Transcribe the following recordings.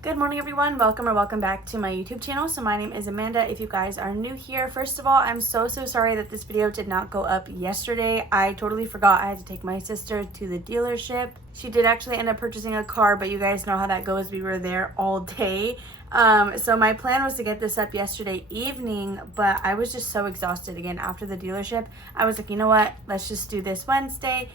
Good morning everyone, welcome back to my YouTube channel. So my name is Amanda. If you guys are new here, first of all, I'm so sorry that this video did not go up yesterday. I totally forgot I had to take my sister to the dealership. She did actually end up purchasing a car, but you guys know how that goes. We were there all day. So my plan was to get this up yesterday evening, but I was just so exhausted again after the dealership. I was like, you know what, let's just do this Wednesday.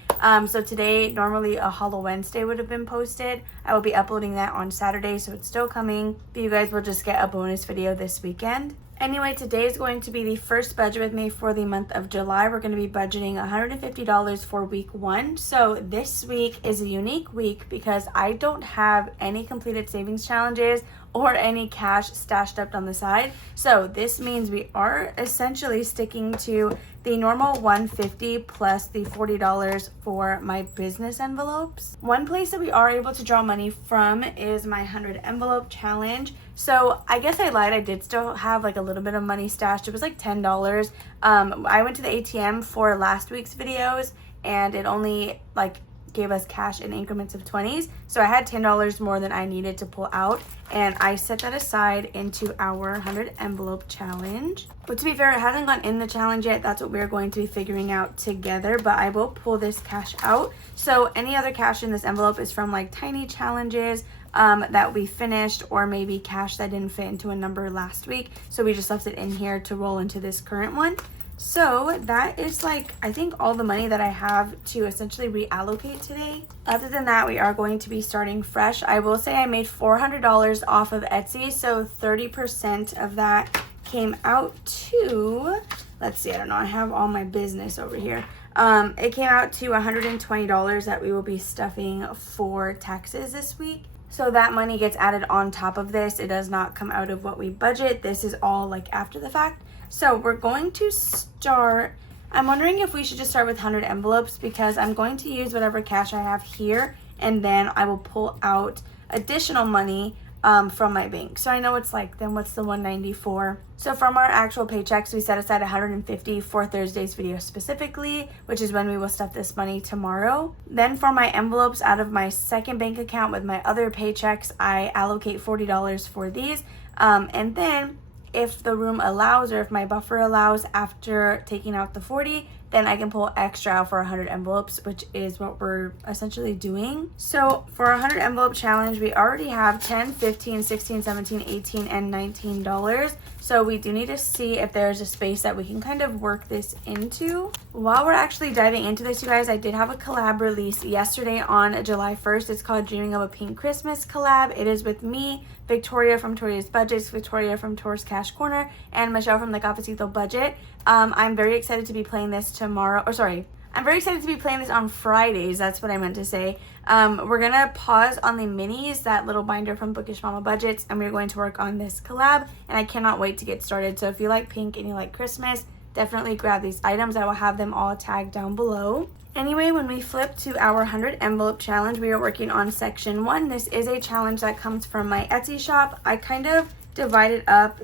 So today, normally a Hollow Wednesday would have been posted. I will be uploading that on Saturday, so it's still coming, but you guys will just get a bonus video this weekend. Anyway, today is going to be the first budget with me for the month of July. We're going to be budgeting $150 for week 1. So this week is a unique week because I don't have any completed savings challenges or any cash stashed up on the side. So this means we are essentially sticking to the normal $150 plus the $40 for my business envelopes. One place that we are able to draw money from is my 100 envelope challenge. So I guess I lied, I did still have like a little bit of money stashed. It was like $10. I went to the ATM for last week's videos and it only like gave us cash in increments of 20s. So I had $10 more than I needed to pull out, and I set that aside into our 100 envelope challenge. But to be fair, it hasn't gone in the challenge yet. That's what we're going to be figuring out together, but I will pull this cash out. So any other cash in this envelope is from like tiny challenges that we finished, or maybe cash that didn't fit into a number last week. So we just left it in here to roll into this current one. So that is like, I think all the money that I have to essentially reallocate today. Other than that, we are going to be starting fresh. I will say I made $400 off of Etsy. So 30% of that came out to, let's see, I don't know, I have all my business over here. It came out to $120 that we will be stuffing for taxes this week. So that money gets added on top of this. It does not come out of what we budget. This is all like after the fact. So we're going to start, I'm wondering if we should just start with 100 envelopes because I'm going to use whatever cash I have here and then I will pull out additional money from my bank. So I know it's like, then what's the 194? So from our actual paychecks, we set aside 150 for Thursday's video specifically, which is when we will stuff this money tomorrow. Then for my envelopes out of my second bank account with my other paychecks, I allocate $40 for these. And then if the room allows, or if my buffer allows, after taking out the 40, then I can pull extra out for 100 envelopes, which is what we're essentially doing. So for a 100 envelope challenge, we already have $10, $15, $16, $17, $18, and $19. So we do need to see if there's a space that we can kind of work this into. While we're actually diving into this, you guys, I did have a collab release yesterday on July 1st. It's called Dreaming of a Pink Christmas collab. It is with me, Victoria from Victoria's Budgets, Victoria from Tor's Cash Corner, and Michelle from the Cafecito Budget. I'm very excited to be playing this tomorrow, I'm very excited to be playing this on Fridays. That's what I meant to say. We're gonna pause on the minis, that little binder from Bookish Mama Budgets, and we're going to work on this collab, and I cannot wait to get started. So if you like pink and you like Christmas, definitely grab these items. I will have them all tagged down below. Anyway, when we flip to our 100 envelope challenge, we are working on section 1. This is a challenge that comes from my Etsy shop. I kind of divided up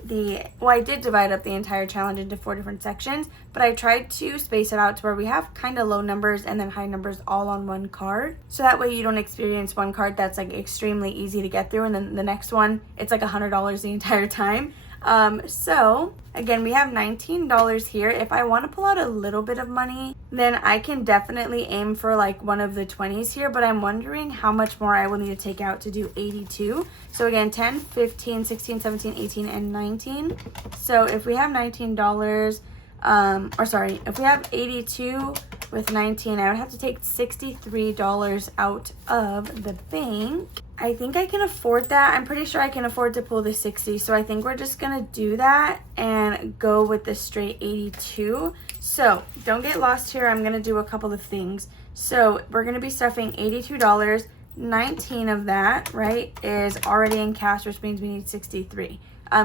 I did divide up the entire challenge into 4 different sections, but I tried to space it out to where we have kind of low numbers and then high numbers all on one card. So that way you don't experience one card that's like extremely easy to get through and then the next one, it's like $100 the entire time. So again, we have $19 here. If I want to pull out a little bit of money, then I can definitely aim for like one of the 20s here, but I'm wondering how much more I will need to take out to do 82. So again, 10, 15, 16, 17, 18, and 19. So if we have $19, if we have 82 with 19, I would have to take $63 out of the bank. I think I can afford that. I'm pretty sure I can afford to pull the 60. So I think we're just gonna do that and go with the straight 82. So don't get lost here. I'm gonna do a couple of things. So we're gonna be stuffing $82. 19 of that, right, is already in cash, which means we need 63.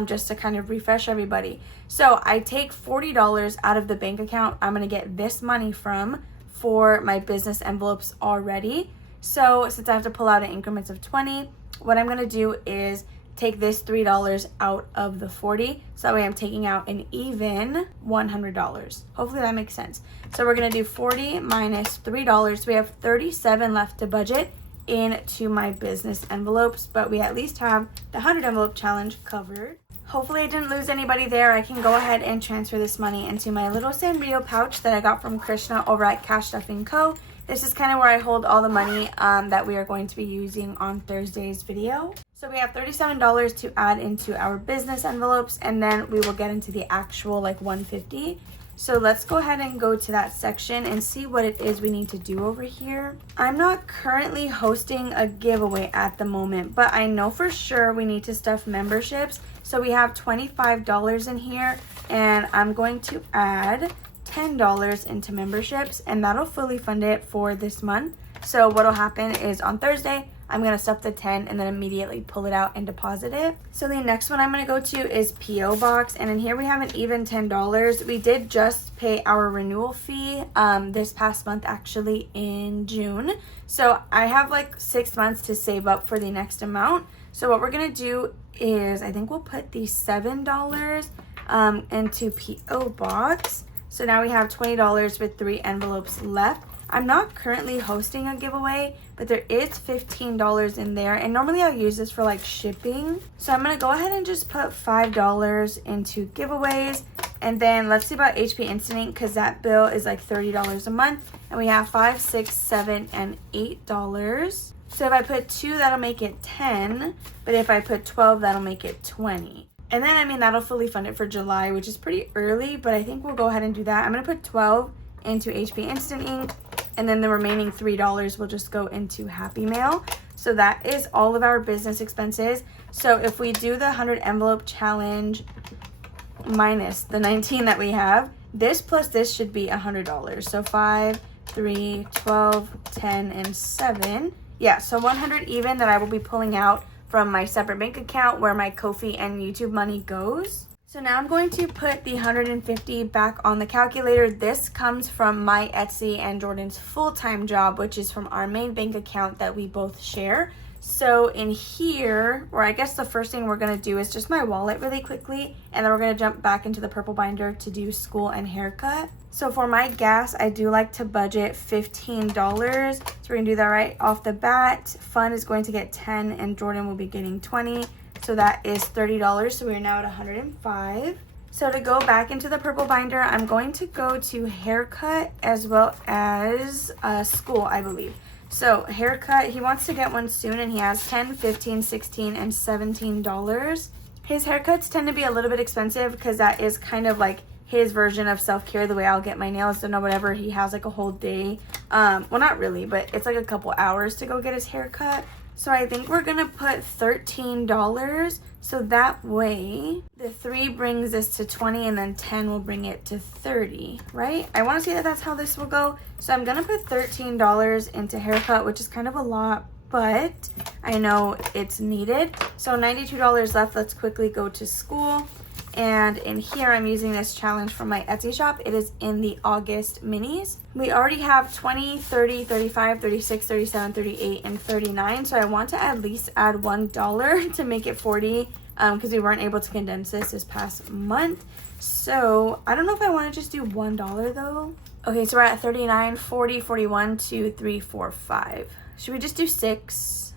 Just to kind of refresh everybody. So I take $40 out of the bank account I'm gonna get this money from for my business envelopes already. So since I have to pull out in increments of 20, what I'm gonna do is take this $3 out of the 40. So that way I'm taking out an even $100. Hopefully that makes sense. So we're gonna do 40 minus $3. So we have 37 left to budget. into my business envelopes, but we at least have the 100 envelope challenge covered. Hopefully I didn't lose anybody there. I can go ahead and transfer this money into my little Sanrio pouch that I got from Krishna over at Cash Stuff & Co. This is kind of where I hold all the money that we are going to be using on Thursday's video. So we have $37 to add into our business envelopes, and then we will get into the actual like $150. So let's go ahead and go to that section and see what it is we need to do over here. I'm not currently hosting a giveaway at the moment, but I know for sure we need to stuff memberships. So we have $25 in here, and I'm going to add $10 into memberships, and that'll fully fund it for this month. So what'll happen is on Thursday, I'm going to stuff the 10 and then immediately pull it out and deposit it. So the next one I'm going to go to is P.O. Box, and in here we have an even $10. We did just pay our renewal fee this past month, actually in June. So I have like 6 months to save up for the next amount. So what we're going to do is I think we'll put the $7 into P.O. Box. So now we have $20 with 3 envelopes left. I'm not currently hosting a giveaway, but there is $15 in there, and normally I'll use this for like shipping. So I'm gonna go ahead and just put $5 into giveaways, and then let's see about HP Instant Ink, because that bill is like $30 a month, and we have $5, $6, $7, and $8. So if I put 2, that'll make it 10, but if I put 12, that'll make it 20. And then, I mean, that'll fully fund it for July, which is pretty early, but I think we'll go ahead and do that. I'm gonna put 12 into HP Instant Ink, and then the remaining $3 will just go into Happy Mail. So that is all of our business expenses. So if we do the 100 envelope challenge minus the 19 that we have, this plus this should be $100. So 5, 3, 12, 10, and 7. Yeah, so 100 even that I will be pulling out from my separate bank account where my Ko-fi and YouTube money goes. So now I'm going to put the 150 back on the calculator. This comes from my Etsy and Jordan's full-time job, which is from our main bank account that we both share. So in here, or I guess the first thing we're going to do is just my wallet really quickly, and then we're going to jump back into the purple binder to do school and haircut. So for my gas, I do like to budget $15. So we're going to do that right off the bat. Fun is going to get 10 and Jordan will be getting 20. So that is $30. So we're now at 105. So to go back into the purple binder, I'm going to go to haircut as well as school, I believe. So haircut, he wants to get one soon, and he has $10, $15, $16, and $17. His haircuts tend to be a little bit expensive because that is kind of like his version of self-care, the way I'll get my nails done or whatever. He has like a whole day. Well, not really, but it's like a couple hours to go get his haircut. So I think we're going to put $13. So that way the 3 brings this to 20, and then 10 will bring it to 30, right? I want to say that that's how this will go. So I'm going to put $13 into haircut, which is kind of a lot, but I know it's needed. So $92 left. Let's quickly go to school. And in here, I'm using this challenge from my Etsy shop. It is in the August minis. We already have 20, 30, 35, 36, 37, 38, and 39. So I want to at least add $1 to make it 40 because we weren't able to condense this past month. So I don't know if I want to just do $1 though. Okay, so we're at 39, 40, 41, 2, 3, 4, 5. Should we just do $6?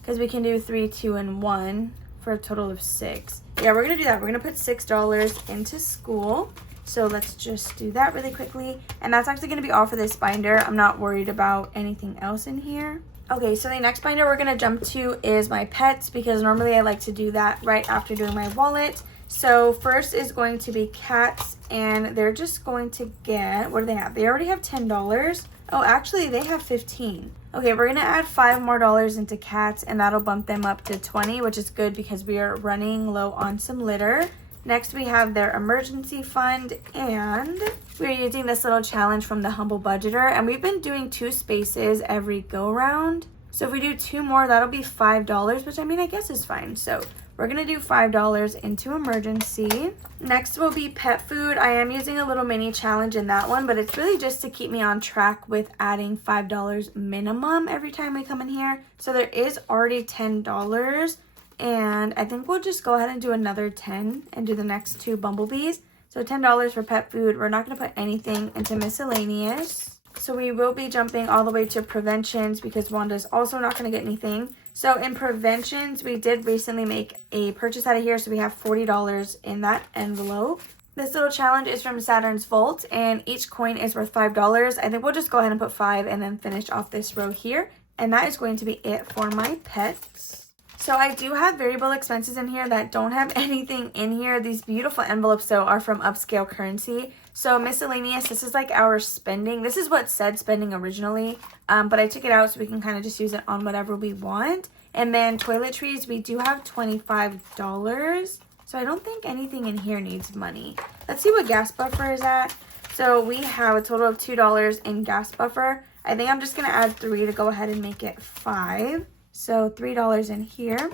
Because we can do 3, 2, and 1 for a total of 6. Yeah, we're gonna do that. We're gonna put $6 into school. So let's just do that really quickly. And that's actually gonna be all for this binder. I'm not worried about anything else in here. Okay, so the next binder we're gonna jump to is my pets, because normally I like to do that right after doing my wallet. So first is going to be cats, and they're just going to get, what do they have? They already have $10. Oh, actually they have 15. Okay, we're gonna add $5 more into cats, and that'll bump them up to 20, which is good because we are running low on some litter. Next, we have their emergency fund, and we're using this little challenge from the Humble Budgeter, and we've been doing 2 spaces every go round. So if we do 2 more, that'll be $5, which I mean, I guess is fine. So we're gonna do $5 into emergency. Next will be pet food. I am using a little mini challenge in that one, but it's really just to keep me on track with adding $5 minimum every time we come in here. So there is already $10, and I think we'll just go ahead and do another 10 and do the next 2 bumblebees. So $10 for pet food. We're not gonna put anything into miscellaneous. So we will be jumping all the way to preventions because Wanda's also not going to get anything. So in preventions, we did recently make a purchase out of here. So we have $40 in that envelope. This little challenge is from Saturn's Vault and each coin is worth $5. I think we'll just go ahead and put 5 and then finish off this row here. And that is going to be it for my pets. So I do have variable expenses in here that don't have anything in here. These beautiful envelopes though are from Upscale Currency. So miscellaneous, this is like our spending. This is what said spending originally, but I took it out so we can kind of just use it on whatever we want. And then toiletries, we do have $25. So I don't think anything in here needs money. Let's see what gas buffer is at. So we have a total of $2 in gas buffer. I think I'm just going to add 3 to go ahead and make it 5. So $3 in here.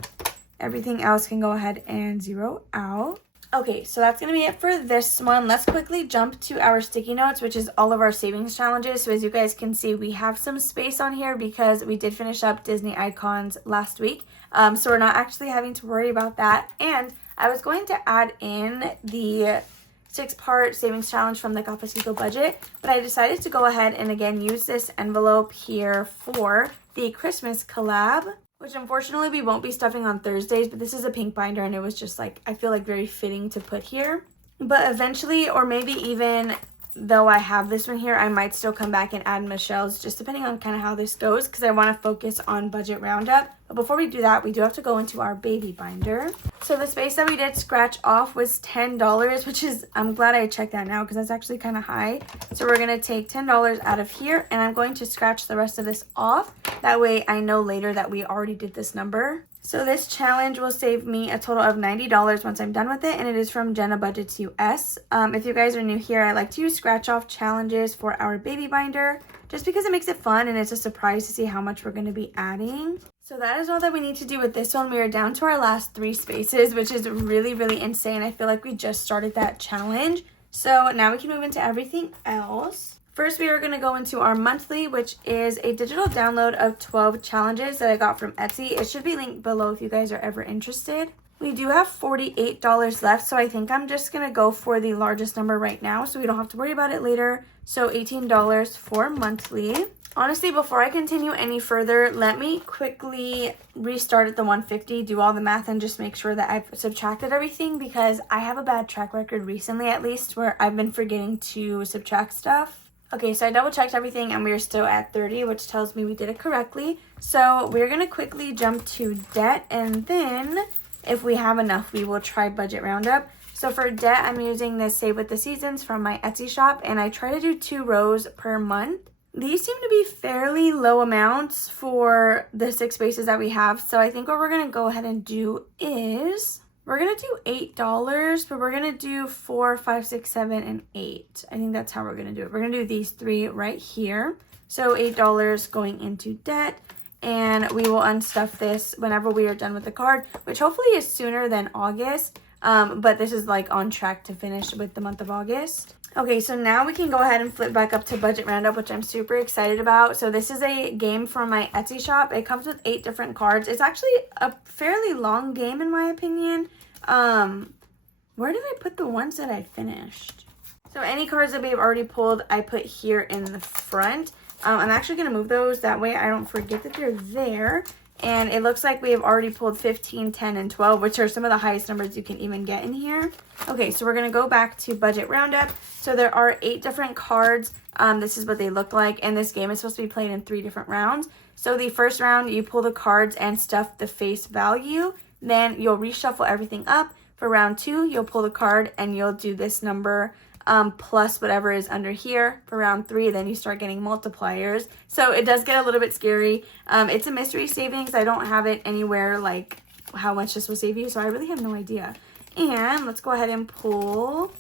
Everything else can go ahead and zero out. Okay, so that's going to be it for this one. Let's quickly jump to our sticky notes, which is all of our savings challenges. So as you guys can see, we have some space on here because we did finish up Disney Icons last week. So we're not actually having to worry about that. And I was going to add in the 6-part savings challenge from the Cafecito budget, but I decided to go ahead and again use this envelope here for the Christmas collab, which unfortunately we won't be stuffing on Thursdays, but this is a pink binder and it was just like, I feel like very fitting to put here. But eventually, or maybe even though I have this one here, I might still come back and add Michelle's, just depending on kind of how this goes, because I want to focus on budget roundup. But before we do that, we do have to go into our baby binder. So the space that we did scratch off was $10, which is, I'm glad I checked that now because that's actually kind of high. So we're going to take $10 out of here and I'm going to scratch the rest of this off. That way I know later that we already did this number. So this challenge will save me a total of $90 once I'm done with it, and it is from KathyBudgets US. If you guys are new here, I like to use scratch off challenges for our baby binder just because it makes it fun and it's a surprise to see how much we're going to be adding. So that is all that we need to do with this one. We are down to our last 3 spaces, which is really, really insane. I feel like we just started that challenge. So now we can move into everything else. First, we are going to go into our monthly, which is a digital download of 12 challenges that I got from Etsy. It should be linked below if you guys are ever interested. We do have $48 left, so I think I'm just going to go for the largest number right now so we don't have to worry about it later. So $18 for monthly. Honestly, before I continue any further, let me quickly restart at the 150, do all the math, and just make sure that I've subtracted everything because I have a bad track record recently, at least, where I've been forgetting to subtract stuff. Okay, so I double checked everything and we are still at 30, which tells me we did it correctly. So we're going to quickly jump to debt, and then if we have enough, we will try budget roundup. So for debt, I'm using this Save with the Seasons from my Etsy shop, and I try to do 2 rows per month. These seem to be fairly low amounts for the 6 spaces that we have. So I think what we're going to go ahead and do is we're going to do $8, but we're going to do 4, 5, 6, 7, and 8. I think that's how we're going to do it. We're going to do these 3 right here. So $8 going into debt, and we will unstuff this whenever we are done with the card, which hopefully is sooner than August. But this is like on track to finish with the month of August. Okay, so now we can go ahead and flip back up to Budget Roundup, which I'm super excited about. So this is a game from my Etsy shop. It comes with 8 different cards. It's actually a fairly long game in my opinion. Where did I put the ones that I finished? So any cards that we have already pulled, I put here in the front. I'm actually going to move those. That way I don't forget that they're there. And it looks like we have already pulled 15, 10, and 12, which are some of the highest numbers you can even get in here. Okay, so we're going to go back to Budget Roundup. So there are 8 different cards. This is what they look like. And this game is supposed to be played in 3 different rounds. So the first round, you pull the cards and stuff the face value. Then you'll reshuffle everything up. For round 2, you'll pull the card and you'll do this number plus whatever is under here. For round 3, then you start getting multipliers. So it does get a little bit scary. It's a mystery savings. I don't have it anywhere like how much this will save you, so I really have no idea. And let's go ahead and pull.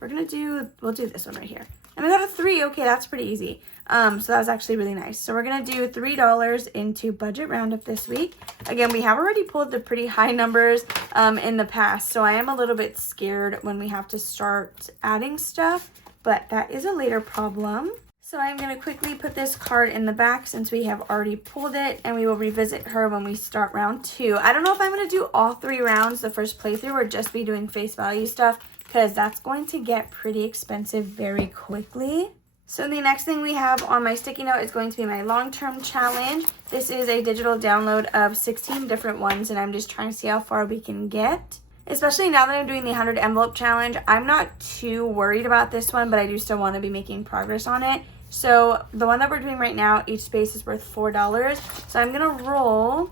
We'll do this one right here. And we got a 3. Okay, that's pretty easy. So that was actually really nice. So we're going to do $3 into Budget Roundup this week. Again, we have already pulled the pretty high numbers in the past. So I am a little bit scared when we have to start adding stuff. But that is a later problem. So I'm going to quickly put this card in the back since we have already pulled it. And we will revisit her when we start round 2. I don't know if I'm going to do all 3 rounds the first playthrough or just be doing face value stuff, because that's going to get pretty expensive very quickly. So the next thing we have on my sticky note is going to be my long-term challenge. This is a digital download of 16 different ones, and I'm just trying to see how far we can get. Especially now that I'm doing the 100 envelope challenge, I'm not too worried about this one, but I do still want to be making progress on it. So the one that we're doing right now, each space is worth $4. So I'm going to roll,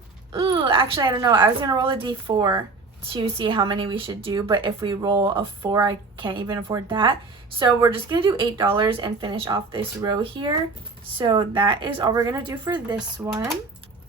actually I don't know, I was going to roll a D4 to see how many we should do, but if we roll a 4, I can't even afford that. So we're just going to do $8 and finish off this row here. So that is all we're going to do for this one.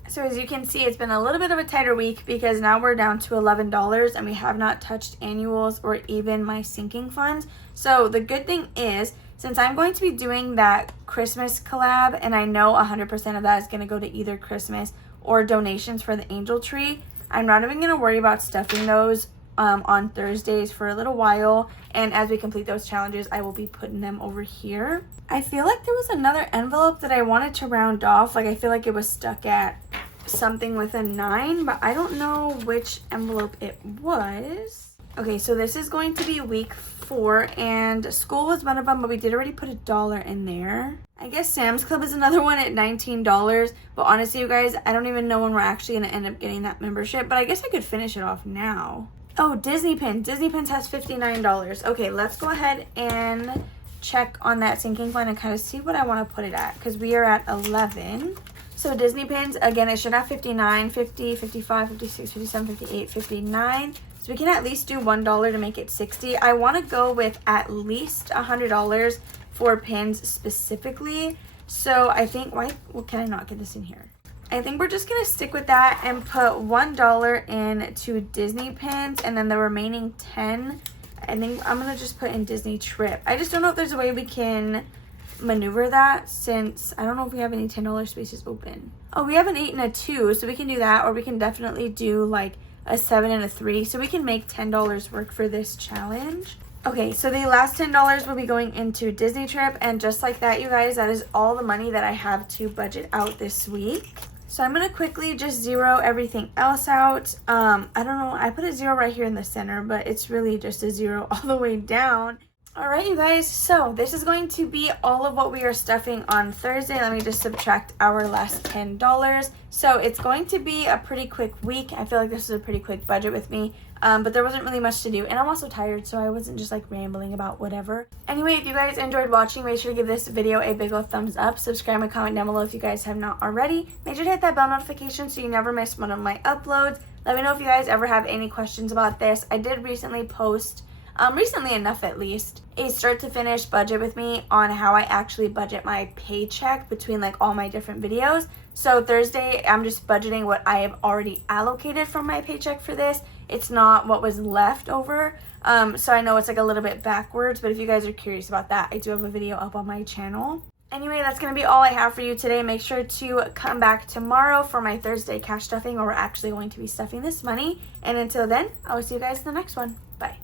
So as you can see, it's been a little bit of a tighter week because now we're down to $11 and we have not touched annuals or even my sinking funds. So the good thing is, since I'm going to be doing that Christmas collab and I know 100% of that is going to go to either Christmas or donations for the angel tree, I'm not even going to worry about stuffing those on Thursdays for a little while, and as we complete those challenges I will be putting them over here. I feel like there was another envelope that I wanted to round off, like I feel like it was stuck at something with a 9, but I don't know which envelope it was. Okay, so this is going to be week 4 and school was one of them, but we did already put $1 in there. I guess Sam's Club is another one at $19, but honestly you guys, I don't even know when we're actually going to end up getting that membership, but I guess I could finish it off now. Oh, Disney Pins. Disney Pins has $59. Okay, let's go ahead and check on that sinking fund and kind of see what I want to put it at, because we are at 11. So Disney Pins, again, it should have 59, 50, 55, 56, 57, 58, 59. So we can at least do $1 to make it 60. I want to go with at least $100 for pins specifically. So I think, well, can I not get this in here? I think we're just going to stick with that and put $1 into Disney Pins, and then the remaining 10, I think I'm going to just put in Disney Trip. I just don't know if there's a way we can maneuver that, since I don't know if we have any $10 spaces open. Oh, we have an 8 and a 2, so we can do that, or we can definitely do like a 7 and a 3, so we can make $10 work for this challenge. Okay, so the last $10 will be going into Disney Trip, and just like that, you guys, that is all the money that I have to budget out this week. So I'm going to quickly just zero everything else out. I don't know, I put a 0 right here in the center, but it's really just a 0 all the way down. Alright you guys, so this is going to be all of what we are stuffing on Thursday. Let me just subtract our last $10. So it's going to be a pretty quick week. I feel like this is a pretty quick budget with me. But there wasn't really much to do, and I'm also tired, so I wasn't just like rambling about whatever. Anyway, if you guys enjoyed watching, make sure to give this video a big old thumbs up. Subscribe and comment down below if you guys have not already. Make sure to hit that bell notification so you never miss one of my uploads. Let me know if you guys ever have any questions about this. I did recently post, recently enough at least, a start to finish budget with me on how I actually budget my paycheck between like all my different videos. So Thursday, I'm just budgeting what I have already allocated from my paycheck for this. It's not what was left over. So I know it's like a little bit backwards, but if you guys are curious about that, I do have a video up on my channel. Anyway, that's going to be all I have for you today. Make sure to come back tomorrow for my Thursday cash stuffing, or we're actually going to be stuffing this money. And until then, I will see you guys in the next one. Bye.